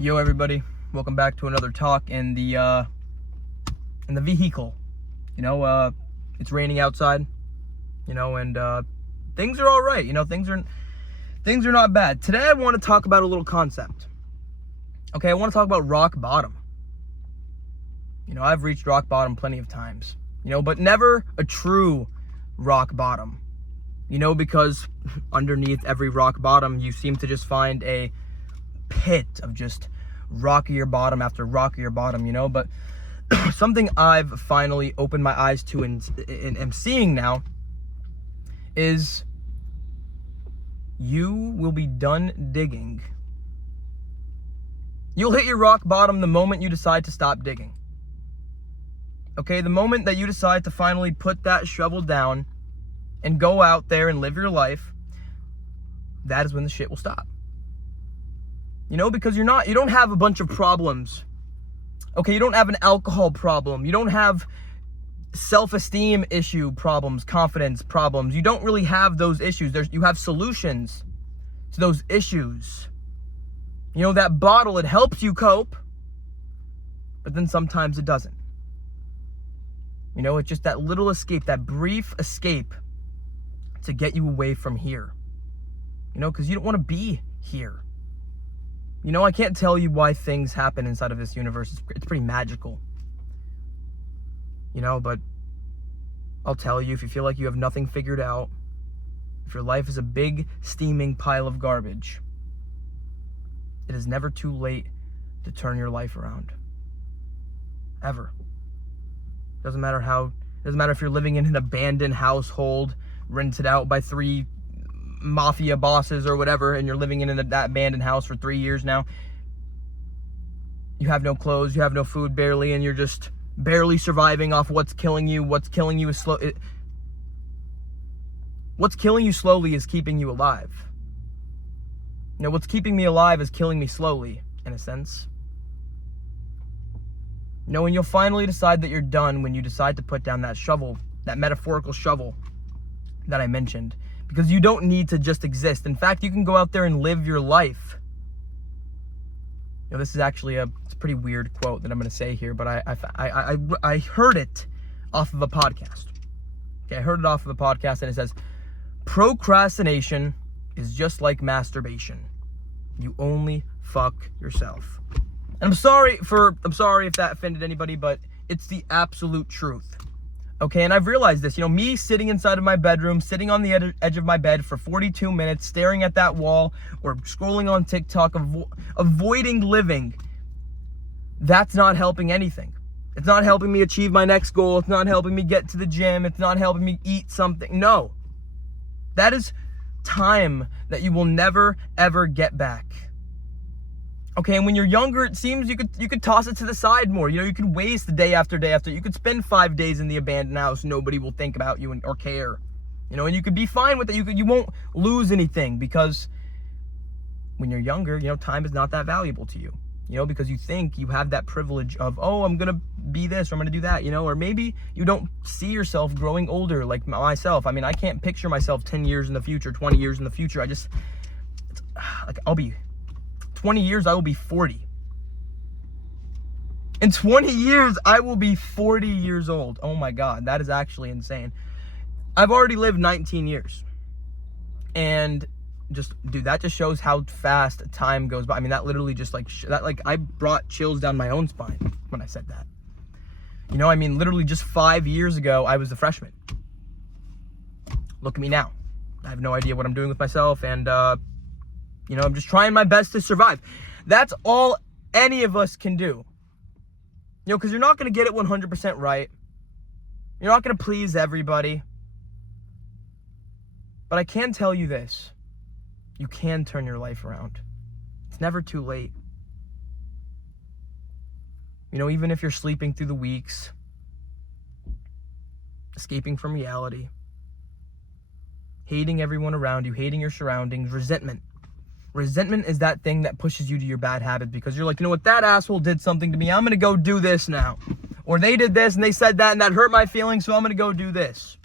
Yo everybody, welcome back to another talk in the vehicle. It's raining outside, and things are all right. Things are not bad. Today I want to talk about a little concept. Okay, I want to talk about rock bottom. I've reached rock bottom plenty of times, but never a true rock bottom. Because underneath every rock bottom, you seem to just find a pit of just rockier bottom after rockier bottom, but something I've finally opened my eyes to and am seeing now is you will be done digging. You'll hit your rock bottom the moment you decide to stop digging. Okay, the moment that you decide to finally put that shovel down and go out there and live your life, that is when the shit will stop. Because you don't have a bunch of problems. Okay, you don't have an alcohol problem. You don't have self-esteem issue problems, confidence problems. You don't really have those issues. You have solutions to those issues. That bottle, it helps you cope, but then sometimes it doesn't. It's just that little escape, that brief escape to get you away from here. Because you don't want to be here. I can't tell you why things happen inside of this universe. It's pretty magical. But I'll tell you, if you feel like you have nothing figured out, if your life is a big steaming pile of garbage, it is never too late to turn your life around. Ever. Doesn't matter if you're living in an abandoned household, rented out by 3 mafia bosses or whatever, and you're living in that abandoned house for 3 years now. You have no clothes, you have no food barely, and you're just barely surviving off what's killing you. What's killing you slowly is keeping you alive. What's keeping me alive is killing me slowly, in a sense. When you'll finally decide that you're done, when you decide to put down that shovel, that metaphorical shovel that I mentioned, because you don't need to just exist. In fact, you can go out there and live your life. This is actually it's a pretty weird quote that I'm going to say here, but I heard it off of a podcast. Okay, I heard it off of a podcast, and it says, procrastination is just like masturbation. You only fuck yourself. And I'm sorry if that offended anybody, but it's the absolute truth. Okay, and I've realized this, me sitting inside of my bedroom, sitting on the edge of my bed for 42 minutes, staring at that wall, or scrolling on TikTok, avoiding living, that's not helping anything. It's not helping me achieve my next goal. It's not helping me get to the gym. It's not helping me eat something. No. That is time that you will never, ever get back. Okay, and when you're younger, it seems you could toss it to the side more. You could waste day after day after. You could spend 5 days in the abandoned house. Nobody will think about you or care. And you could be fine with it. You won't lose anything, because when you're younger, time is not that valuable to you. Because you think you have that privilege of, oh, I'm going to be this, or I'm going to do that, or maybe you don't see yourself growing older like myself. I mean, I can't picture myself 10 years in the future, 20 years in the future. I'll be 20 years, I will be 40. In 20 years, I will be 40 years old. Oh my God, that is actually insane. I've already lived 19 years. And that just shows how fast time goes by. I mean, that literally just I brought chills down my own spine when I said that. Literally just 5 years ago, I was a freshman. Look at me now. I have no idea what I'm doing with myself, and I'm just trying my best to survive. That's all any of us can do. Because you're not going to get it 100% right. You're not going to please everybody. But I can tell you this. You can turn your life around. It's never too late. Even if you're sleeping through the weeks, escaping from reality, hating everyone around you, hating your surroundings, resentment. Resentment is that thing that pushes you to your bad habits, because you're like, what, that asshole did something to me, I'm going to go do this now. Or they did this and they said that and that hurt my feelings, so I'm going to go do this.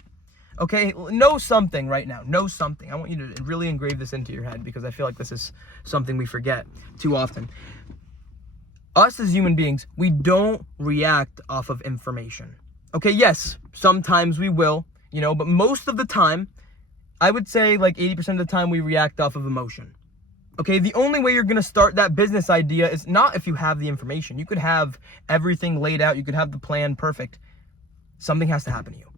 Okay, know something right now. Know something. I want you to really engrave this into your head, because I feel like this is something we forget too often. Us as human beings, we don't react off of information. Okay, yes, sometimes we will, but most of the time, I would say like 80% of the time we react off of emotion. Okay, the only way you're going to start that business idea is not if you have the information. You could have everything laid out. You could have the plan perfect. Something has to happen to you.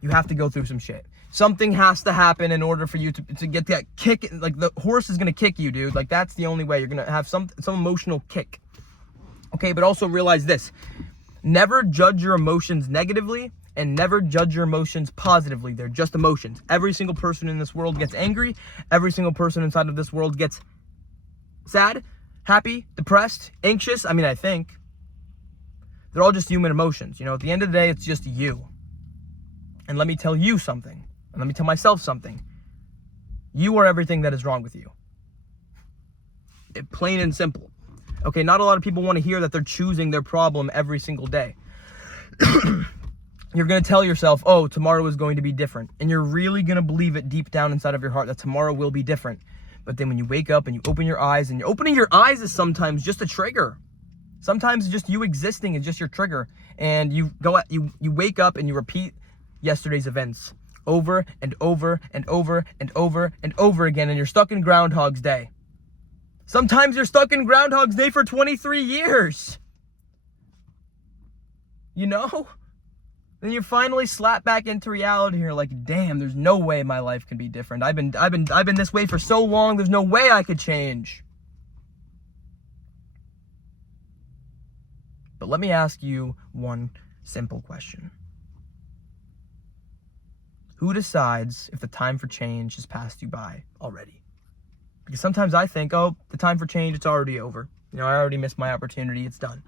You have to go through some shit. Something has to happen in order for you to get that kick. Like the horse is going to kick you, dude. Like that's the only way. You're going to have some emotional kick. Okay, but also realize this. Never judge your emotions negatively and never judge your emotions positively. They're just emotions. Every single person in this world gets angry. Every single person inside of this world gets sad, happy, depressed, anxious. I think. They're all just human emotions. At the end of the day, it's just you. And let me tell you something. And let me tell myself something. You are everything that is wrong with you. Plain and simple. Okay, not a lot of people want to hear that they're choosing their problem every single day. You're going to tell yourself, oh, tomorrow is going to be different. And you're really going to believe it deep down inside of your heart that tomorrow will be different. But then when you wake up and you open your eyes, and opening your eyes is sometimes just a trigger. Sometimes just you existing is just your trigger. And you wake up and you repeat yesterday's events over and over and over and over and over again. And you're stuck in Groundhog's Day. Sometimes you're stuck in Groundhog's Day for 23 years. Then you finally slap back into reality and you're like, damn, there's no way my life can be different. I've been this way for so long, there's no way I could change. But let me ask you one simple question. Who decides if the time for change has passed you by already? Because sometimes I think, oh, the time for change, it's already over. I already missed my opportunity. It's done,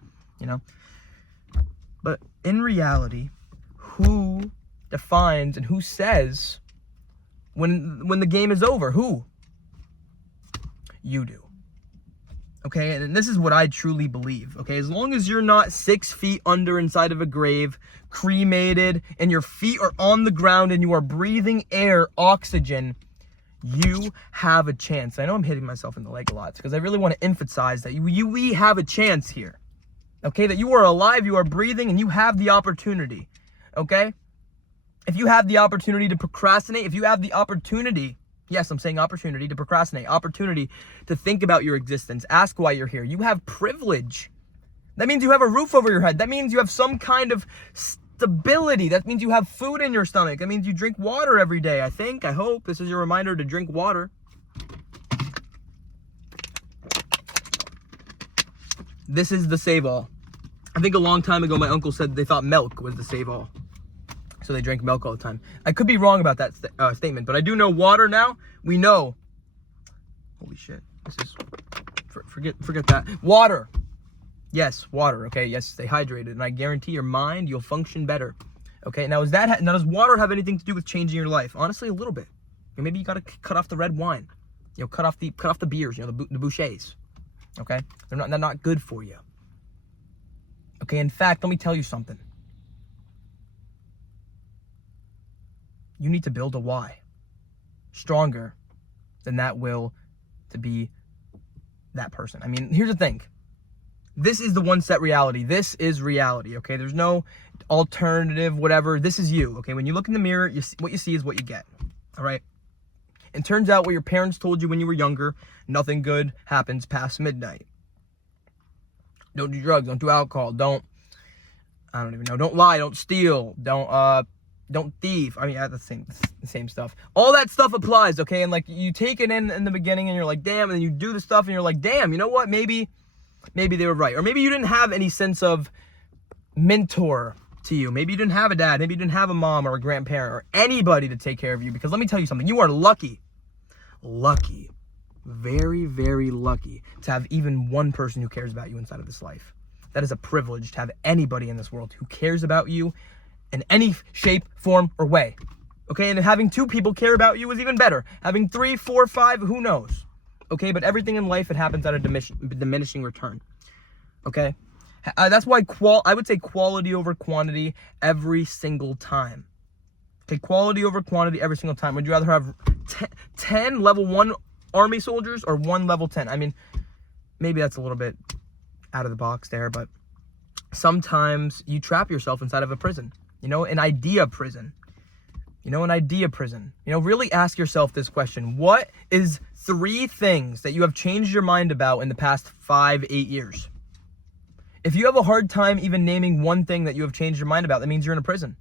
But in reality, who defines and who says when the game is over? Who? You do. Okay, and this is what I truly believe. Okay, as long as you're not 6 feet under inside of a grave, cremated, and your feet are on the ground and you are breathing air, oxygen, you have a chance. I know I'm hitting myself in the leg a lot because I really want to emphasize that we have a chance here. Okay, that you are alive, you are breathing, and you have the opportunity. Okay? If you have the opportunity to procrastinate, if you have the opportunity, yes, I'm saying opportunity to procrastinate, opportunity to think about your existence, ask why you're here. You have privilege. That means you have a roof over your head. That means you have some kind of stability. That means you have food in your stomach. That means you drink water every day. I hope this is your reminder to drink water. This is the save-all. I think a long time ago, my uncle said they thought milk was the save-all. So they drank milk all the time. I could be wrong about that statement, but I do know water now. We know. Holy shit. This is... Forget that. Water. Yes, water, okay? Yes, stay hydrated. And I guarantee your mind, you'll function better. Okay, now does water have anything to do with changing your life? Honestly, a little bit. Maybe you gotta cut off the red wine. Cut off the beers, the bouchers. Okay? They're not good for you. Okay, in fact, let me tell you something. You need to build a why. Stronger than that will to be that person. Here's the thing. This is the one set reality. This is reality, okay? There's no alternative, whatever. This is you, okay? When you look in the mirror, what you see is what you get, all right? It turns out what your parents told you when you were younger, nothing good happens past midnight. Don't do drugs, don't do alcohol, don't lie, don't steal, don't thief. That's the same stuff. All that stuff applies, okay? And you take it in the beginning and you're like, damn, and then you do the stuff and you're like, damn, you know what? Maybe they were right. Or maybe you didn't have any sense of mentor to you. Maybe you didn't have a dad. Maybe you didn't have a mom or a grandparent or anybody to take care of you. Because let me tell you something. You are lucky. Lucky. Very, very lucky to have even one person who cares about you inside of this life. That is a privilege to have anybody in this world who cares about you in any shape, form, or way. Okay? And having 2 people care about you is even better. Having 3, 4, 5, who knows? Okay, but everything in life, it happens at a diminishing return. Okay? That's why I would say quality over quantity every single time. Okay, quality over quantity every single time. Would you rather have 10 level 1 army soldiers or 1 level 10? Maybe that's a little bit out of the box there, but sometimes you trap yourself inside of a prison, an idea prison. An idea prison. Really ask yourself this question. What is 3 things that you have changed your mind about in the past 5-8 years? If you have a hard time even naming one thing that you have changed your mind about, that means you're in a prison.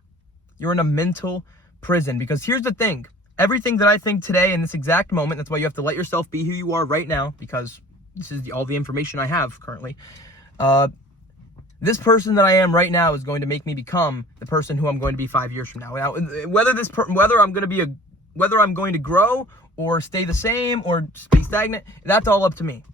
You're in a mental prison. Because here's the thing. Everything that I think today in this exact moment, that's why you have to let yourself be who you are right now, because this is all the information I have currently. This person that I am right now is going to make me become the person who I'm going to be 5 years from now. Now, whether I'm going to grow or stay the same or be stagnant, that's all up to me.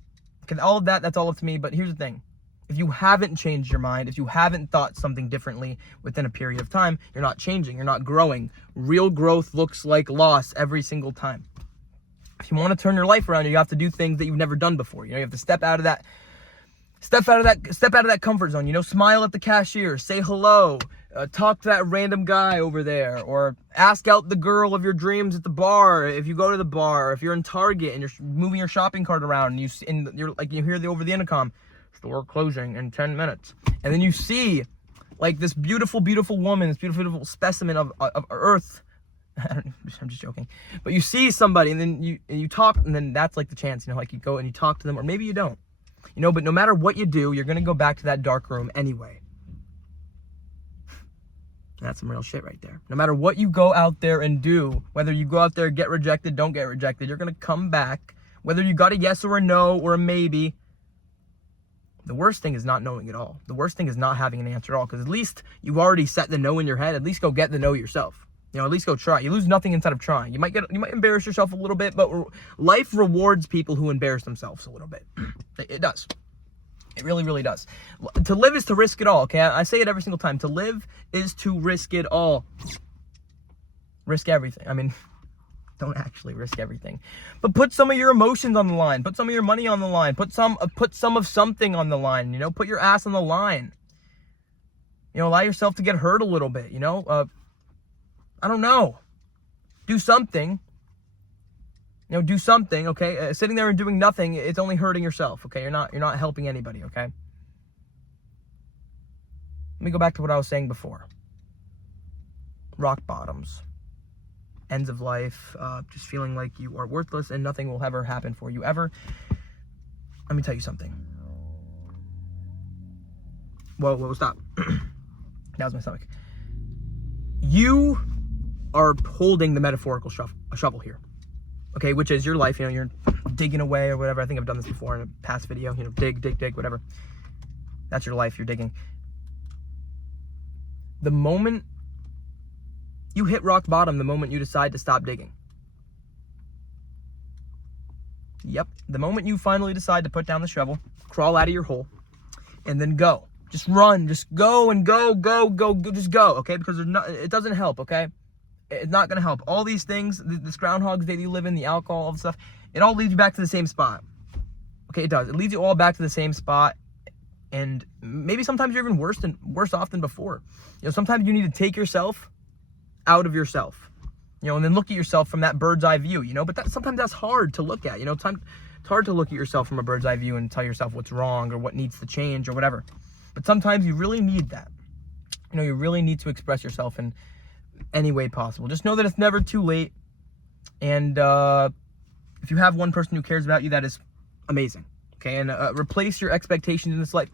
Okay, all of that's all up to me. But here's the thing. If you haven't changed your mind, if you haven't thought something differently within a period of time, you're not changing, you're not growing. Real growth looks like loss every single time. If you want to turn your life around, you have to do things that you've never done before. You have to step out of that comfort zone. Smile at the cashier, say hello, talk to that random guy over there, or ask out the girl of your dreams at the bar. If you go to the bar, or if you're in Target and you're moving your shopping cart around, and you hear over the intercom, store closing in 10 minutes, and then you see this beautiful, beautiful woman, this beautiful, beautiful specimen of Earth. I'm just joking, but you see somebody, and then you talk, and then that's the chance. You go and you talk to them, or maybe you don't. But no matter what you do, you're going to go back to that dark room anyway. That's some real shit right there. No matter what you go out there and do, whether you go out there, get rejected, don't get rejected, you're going to come back. Whether you got a yes or a no or a maybe, the worst thing is not knowing it all. The worst thing is not having an answer at all, because at least you've already set the no in your head. At least go get the no yourself. At least go try. You lose nothing instead of trying. You might embarrass yourself a little bit, but life rewards people who embarrass themselves a little bit. It does. It really, really does. To live is to risk it all, okay? I say it every single time. To live is to risk it all. Risk everything. Don't actually risk everything. But put some of your emotions on the line. Put some of your money on the line. Put some of something on the line, Put your ass on the line. Allow yourself to get hurt a little bit, I don't know. Do something. Do something, okay? Sitting there and doing nothing, it's only hurting yourself, okay? You're not helping anybody, okay? Let me go back to what I was saying before. Rock bottoms. Ends of life. Just feeling like you are worthless and nothing will ever happen for you ever. Let me tell you something. Whoa, stop. That was my stomach. You are holding the metaphorical shovel here, okay, which is your life. You're digging away or whatever. I think I've done this before in a past video. Dig, whatever. That's your life. You're digging. The moment you hit rock bottom, the moment you decide to stop digging. Yep, the moment you finally decide to put down the shovel, crawl out of your hole, and then go. Just run. Just go and go. Just go, okay? Because it doesn't help, okay? It's not going to help. All these things, this Groundhog's Day you live in, the alcohol, all the stuff, it all leads you back to the same spot. Okay, it does. It leads you all back to the same spot. And maybe sometimes you're even worse off than before. Sometimes you need to take yourself out of yourself. And then look at yourself from that bird's eye view, But sometimes that's hard to look at, It's hard to look at yourself from a bird's eye view and tell yourself what's wrong or what needs to change or whatever. But sometimes you really need that. You really need to express yourself in any way possible. Just know that it's never too late. And if you have one person who cares about you, that is amazing. Okay, and replace your expectations in this life.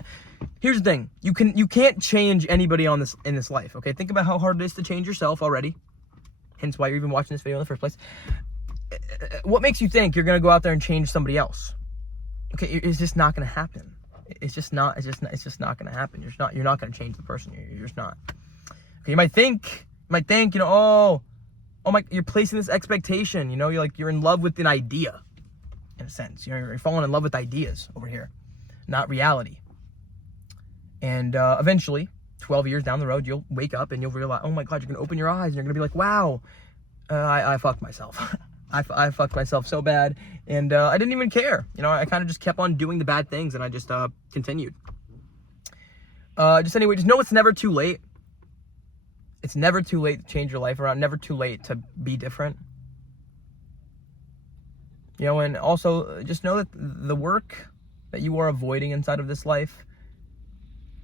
Here's the thing: you can't change anybody in this life. Okay, think about how hard it is to change yourself already. Hence why you're even watching this video in the first place. What makes you think you're gonna go out there and change somebody else? Okay, it's just not gonna happen. It's just not gonna happen. You're not gonna change the person. You're just not. Okay, you might think, oh my, you're placing this expectation. You're in love with an idea, in a sense. You're falling in love with ideas over here, not reality. And eventually, 12 years down the road, you'll wake up and you'll realize, oh my God, you're gonna open your eyes and you're gonna be like, wow, I fucked myself. I fucked myself so bad, and I didn't even care. I kind of just kept on doing the bad things, and I just continued. Just anyway, just know it's never too late. It's never too late to change your life around. Never too late to be different. And also just know that the work that you are avoiding inside of this life,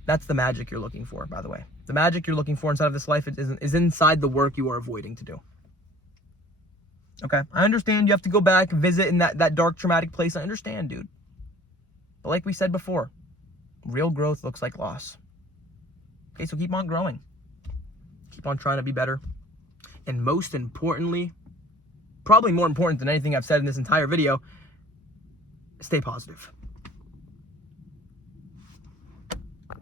That's the magic you're looking for, by the way. The magic you're looking for inside of this life is inside the work you are avoiding to do. Okay? I understand you have to go back, visit in that dark, traumatic place. I understand, dude. But like we said before, real growth looks like loss. Okay, so keep on growing. Keep on trying to be better. And most importantly, probably more important than anything I've said in this entire video, stay positive.